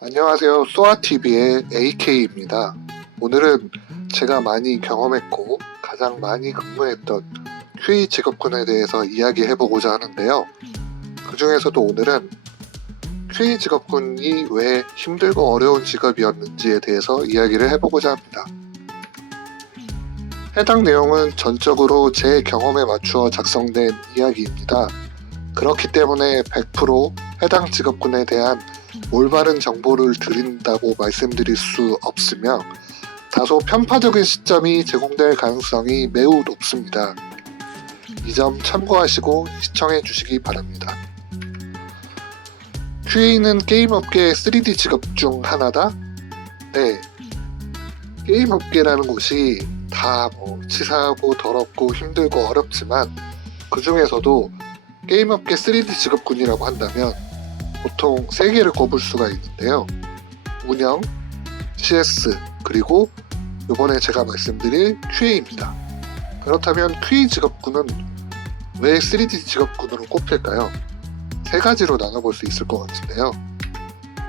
안녕하세요. 쏘아TV의 AK입니다. 오늘은 제가 많이 경험했고 가장 많이 근무했던 QA 직업군에 대해서 이야기해보고자 하는데요. 그 중에서도 오늘은 QA 직업군이 왜 힘들고 어려운 직업이었는지에 대해서 이야기를 해보고자 합니다. 해당 내용은 전적으로 제 경험에 맞추어 작성된 이야기입니다. 그렇기 때문에 100% 해당 직업군에 대한 올바른 정보를 드린다고 말씀드릴 수 없으며 다소 편파적인 시점이 제공될 가능성이 매우 높습니다. 이 점 참고하시고 시청해 주시기 바랍니다. QA는 게임업계의 3D 직업 중 하나다? 네. 게임업계라는 곳이 다 치사하고 더럽고 힘들고 어렵지만 그 중에서도 게임업계 3D 직업군이라고 한다면 보통 3개를 꼽을 수가 있는데요. 운영, CS, 그리고 이번에 제가 말씀드릴 QA입니다. 그렇다면 QA 직업군은 왜 3D 직업군으로 꼽힐까요? 3가지로 나눠볼 수 있을 것 같은데요.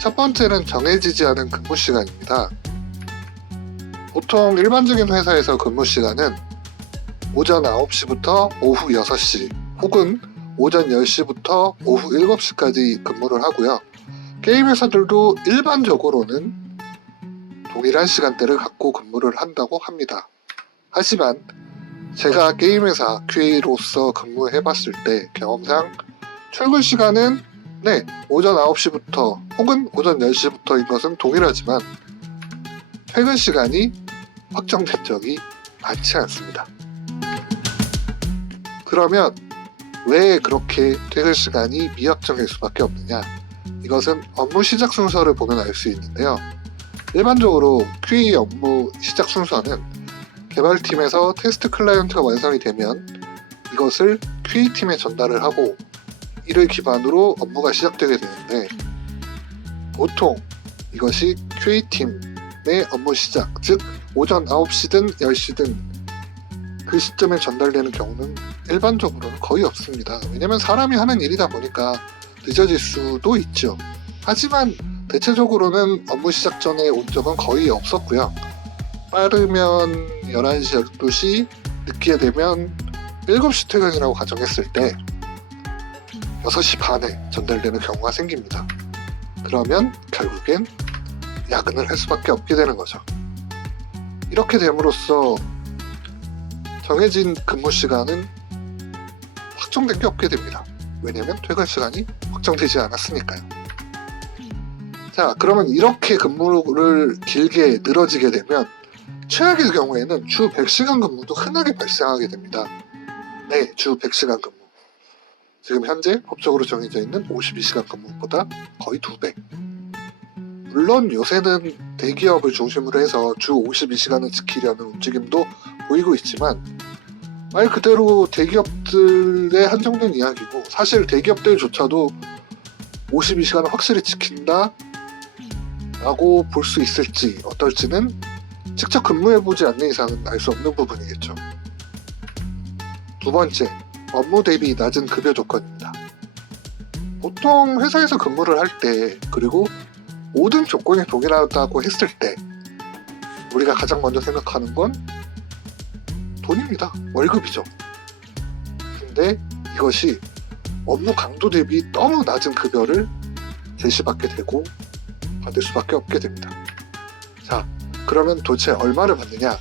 첫 번째는 정해지지 않은 근무 시간입니다. 보통 일반적인 회사에서 근무 시간은 오전 9시부터 오후 6시 혹은 오전 10시부터 오후 7시까지 근무를 하고요. 게임 회사들도 일반적으로는 동일한 시간대를 갖고 근무를 한다고 합니다. 하지만 제가 게임 회사 QA로서 근무해봤을 때 경험상 출근 시간은 오전 9시부터 혹은 오전 10시부터인 것은 동일하지만 퇴근 시간이 확정된 적이 많지 않습니다. 그러면 왜 그렇게 퇴근 시간이 미확정일 수밖에 없느냐? 이것은 업무 시작 순서를 보면 알 수 있는데요. 일반적으로 QA 업무 시작 순서는 개발팀에서 테스트 클라이언트가 완성이 되면 이것을 QA팀에 전달을 하고 이를 기반으로 업무가 시작되게 되는데 보통 이것이 QA팀의 업무 시작, 즉 오전 9시든 10시든 그 시점에 전달되는 경우는 일반적으로는 거의 없습니다. 왜냐면 사람이 하는 일이다 보니까 늦어질 수도 있죠. 하지만 대체적으로는 업무 시작 전에 온 적은 거의 없었고요. 빠르면 11시, 12시, 늦게 되면 7시 퇴근이라고 가정했을 때 6시 반에 전달되는 경우가 생깁니다. 그러면 결국엔 야근을 할 수밖에 없게 되는 거죠. 이렇게 됨으로써 정해진 근무 시간은 확정된 게 없게 됩니다. 왜냐하면 퇴근 시간이 확정되지 않았으니까요. 자, 그러면 이렇게 근무를 길게 늘어지게 되면 최악의 경우에는 주 100시간 근무도 흔하게 발생하게 됩니다. 네, 주 100시간 근무. 지금 현재 법적으로 정해져 있는 52시간 근무보다 거의 2배. 물론 요새는 대기업을 중심으로 해서 주 52시간을 지키려는 움직임도 보이고 있지만 말 그대로 대기업들의 한정된 이야기고 사실 대기업들조차도 52시간을 확실히 지킨다 라고 볼 수 있을지 어떨지는 직접 근무해보지 않는 이상은 알 수 없는 부분이겠죠. 두 번째, 업무 대비 낮은 급여 조건입니다. 보통 회사에서 근무를 할 때 그리고 모든 조건이 동일하다고 했을 때 우리가 가장 먼저 생각하는 건 돈입니다. 월급이죠. 근데 이것이 업무 강도 대비 너무 낮은 급여를 제시받게 되고 받을 수밖에 없게 됩니다. 자, 그러면 도대체 얼마를 받느냐?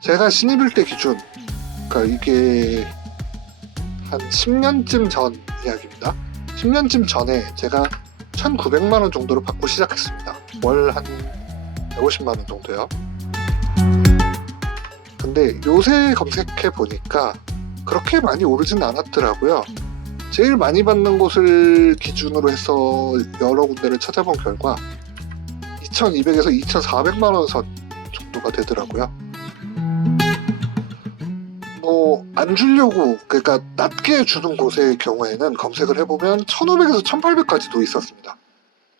제가 신입일 때 기준, 그러니까 이게 한 10년쯤 전 이야기입니다. 10년쯤 전에 제가 1,900만 원 정도로 받고 시작했습니다. 월 한 150만 원 정도요. 근데 요새 검색해 보니까 그렇게 많이 오르진 않았더라고요. 제일 많이 받는 곳을 기준으로 해서 여러 군데를 찾아본 결과 2,200에서 2,400만 원 선 정도가 되더라고요. 안 주려고, 그러니까 낮게 주는 곳의 경우에는 검색을 해보면 1,500에서 1,800까지도 있었습니다.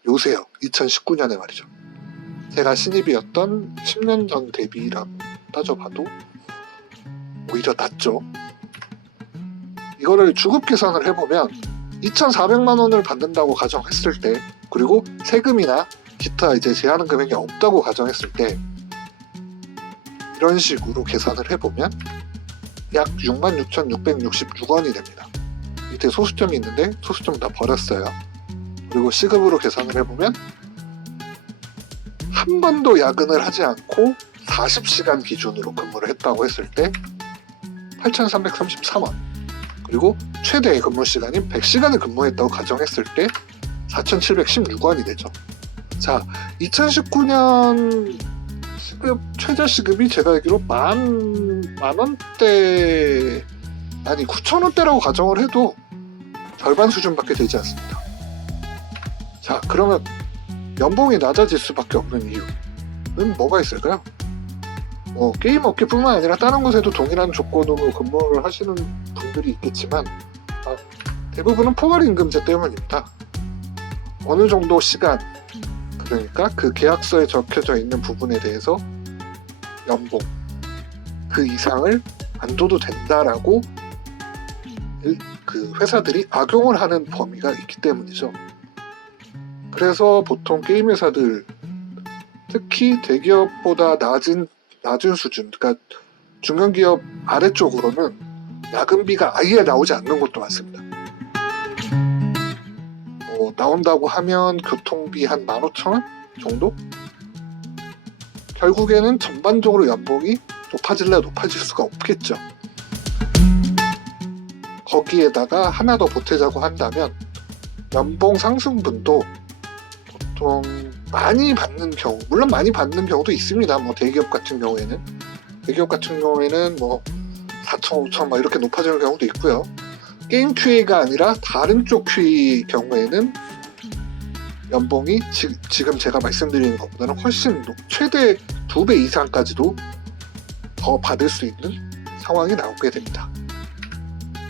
요새요. 2019년에 말이죠. 제가 신입이었던 10년 전 대비라고 따져봐도 오히려 낮죠. 이거를 주급 계산을 해보면 2,400만 원을 받는다고 가정했을 때 그리고 세금이나 기타 이제 제한한 금액이 없다고 가정했을 때 이런 식으로 계산을 해보면 약 66,666원이 됩니다. 밑에 소수점이 있는데 소수점 다 버렸어요. 그리고 시급으로 계산을 해보면 한 번도 야근을 하지 않고 40시간 기준으로 근무를 했다고 했을 때 8,333원, 그리고 최대 근무 시간인 100시간을 근무했다고 가정했을 때 4,716원이 되죠. 자, 2019년 시급, 최저 시급이 제가 알기로 만 원대, 아니 9,000원대라고 가정을 해도 절반 수준밖에 되지 않습니다. 자, 그러면 연봉이 낮아질 수밖에 없는 이유는 뭐가 있을까요? 게임 업계뿐만 아니라 다른 곳에도 동일한 조건으로 근무를 하시는 분들이 있겠지만 대부분은 포괄임금제 때문입니다. 어느 정도 시간, 그러니까 그 계약서에 적혀져 있는 부분에 대해서 연봉 그 이상을 안 줘도 된다라고 그 회사들이 악용을 하는 범위가 있기 때문이죠. 그래서 보통 게임 회사들, 특히 대기업보다 낮은 수준, 그러니까 중견기업 아래쪽으로는 야근비가 아예 나오지 않는 곳도 많습니다. 나온다고 하면 교통비 한 15,000원 정도? 결국에는 전반적으로 연봉이 높아질 수가 없겠죠. 거기에다가 하나 더 보태자고 한다면 연봉 상승분도 보통 많이 받는 경우, 물론 많이 받는 경우도 있습니다. 대기업 같은 경우에는 4,000, 5,000 막 이렇게 높아지는 경우도 있고요. 게임 QA가 아니라 다른 쪽 QA 경우에는 연봉이 지금 제가 말씀드리는 것보다는 훨씬 최대 2배 이상까지도 더 받을 수 있는 상황이 나오게 됩니다.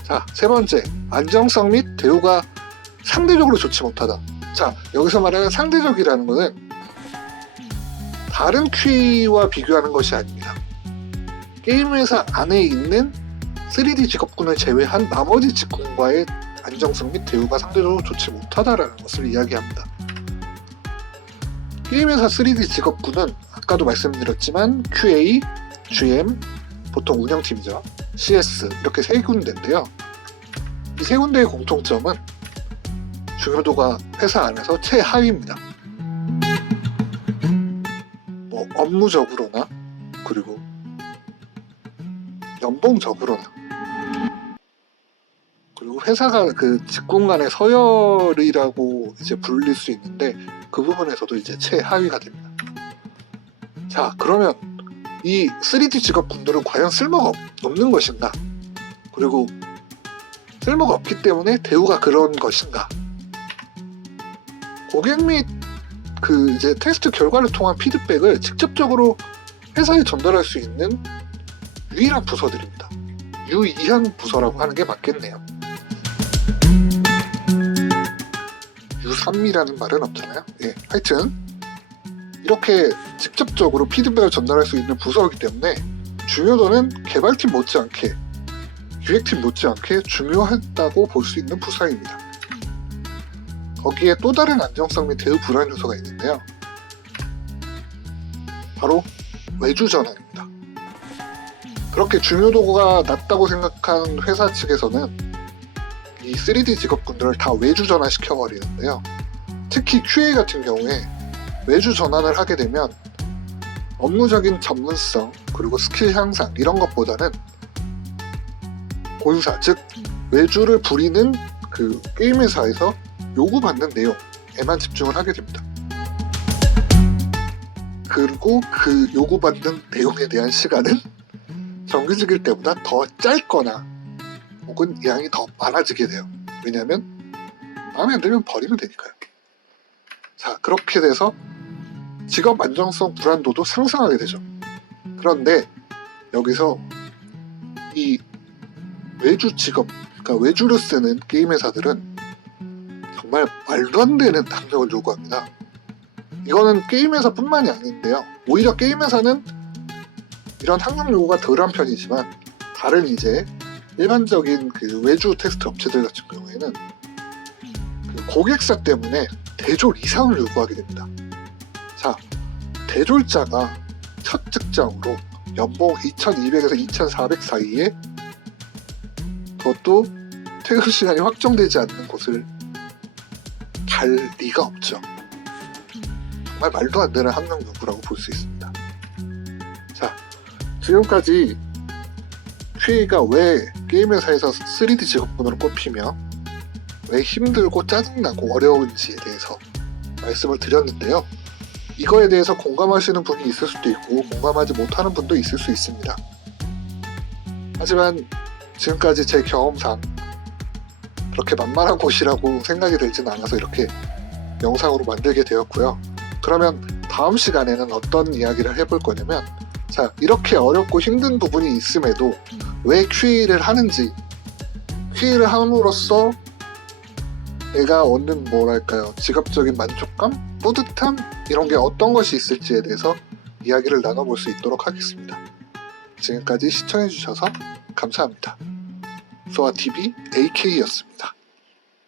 자, 세 번째, 안정성 및 대우가 상대적으로 좋지 못하다. 자, 여기서 말하는 상대적이라는 것은 다른 QA와 비교하는 것이 아닙니다. 게임 회사 안에 있는 3D 직업군을 제외한 나머지 직군과의 안정성 및 대우가 상대적으로 좋지 못하다라는 것을 이야기합니다. 게임 회사 3D 직업군은 아까도 말씀드렸지만 QA, GM, 보통 운영팀이죠. CS 이렇게 세 군데인데요. 이 세 군데의 공통점은 중요도가 회사 안에서 최하위입니다. 업무적으로나 그리고 연봉적으로나, 그리고 회사가 그 직군 간의 서열이라고 이제 불릴 수 있는데 그 부분에서도 이제 최하위가 됩니다. 자, 그러면 이 3D 직업군들은 과연 쓸모가 없는 것인가? 그리고 쓸모가 없기 때문에 대우가 그런 것인가? 고객 및 그 이제 테스트 결과를 통한 피드백을 직접적으로 회사에 전달할 수 있는 유일한 부서들입니다. 유일한 부서라고 하는 게 맞겠네요. 유삼이라는 말은 없잖아요. 예, 하여튼 이렇게 직접적으로 피드백을 전달할 수 있는 부서이기 때문에 중요도는 개발팀 못지않게, 기획팀 못지않게 중요하다고 볼 수 있는 부서입니다. 거기에 또 다른 안정성 및 대우 불안 요소가 있는데요. 바로 외주 전환입니다. 그렇게 중요도가 낮다고 생각한 회사 측에서는 이 3D 직업군들을 다 외주 전환시켜 버리는데요. 특히 QA 같은 경우에 외주 전환을 하게 되면 업무적인 전문성 그리고 스킬 향상 이런 것보다는 본사, 즉 외주를 부리는 그 게임 회사에서 요구받는 내용에만 집중을 하게 됩니다. 그리고 그 요구받는 내용에 대한 시간은 정규직일 때보다 더 짧거나 혹은 양이 더 많아지게 돼요. 왜냐하면 마음에 안 들면 버리면 되니까요. 자, 그렇게 돼서 직업 안정성 불안도도 상승하게 되죠. 그런데 여기서 이 외주 직업, 그러니까 외주를 쓰는 게임 회사들은 정말 말도 안 되는 학력을 요구합니다. 이거는 게임 회사뿐만이 아닌데요. 오히려 게임 회사는 이런 학력 요구가 덜한 편이지만 다른 이제 일반적인 그 외주 테스트 업체들 같은 경우에는 그 고객사 때문에 대졸 이상을 요구하게 됩니다. 자, 대졸자가 첫 직장으로 연봉 2,200에서 2,400 사이에, 그것도 퇴근 시간이 확정되지 않는 곳을 갈 리가 없죠. 정말 말도 안 되는 학력 요구라고 볼 수 있습니다. 자, 지금까지 QA가 왜 게임 회사에서 3D 직업군으로 꼽히며 왜 힘들고 짜증나고 어려운지에 대해서 말씀을 드렸는데요. 이거에 대해서 공감하시는 분이 있을 수도 있고 공감하지 못하는 분도 있을 수 있습니다. 하지만 지금까지 제 경험상 그렇게 만만한 곳이라고 생각이 들지는 않아서 이렇게 영상으로 만들게 되었고요. 그러면 다음 시간에는 어떤 이야기를 해볼 거냐면, 자, 이렇게 어렵고 힘든 부분이 있음에도 왜 QA를 하는지, QA를 함으로써 내가 얻는 뭐랄까요, 직업적인 만족감, 뿌듯함, 이런 게 어떤 것이 있을지에 대해서 이야기를 나눠볼 수 있도록 하겠습니다. 지금까지 시청해주셔서 감사합니다. 소아TV AK였습니다.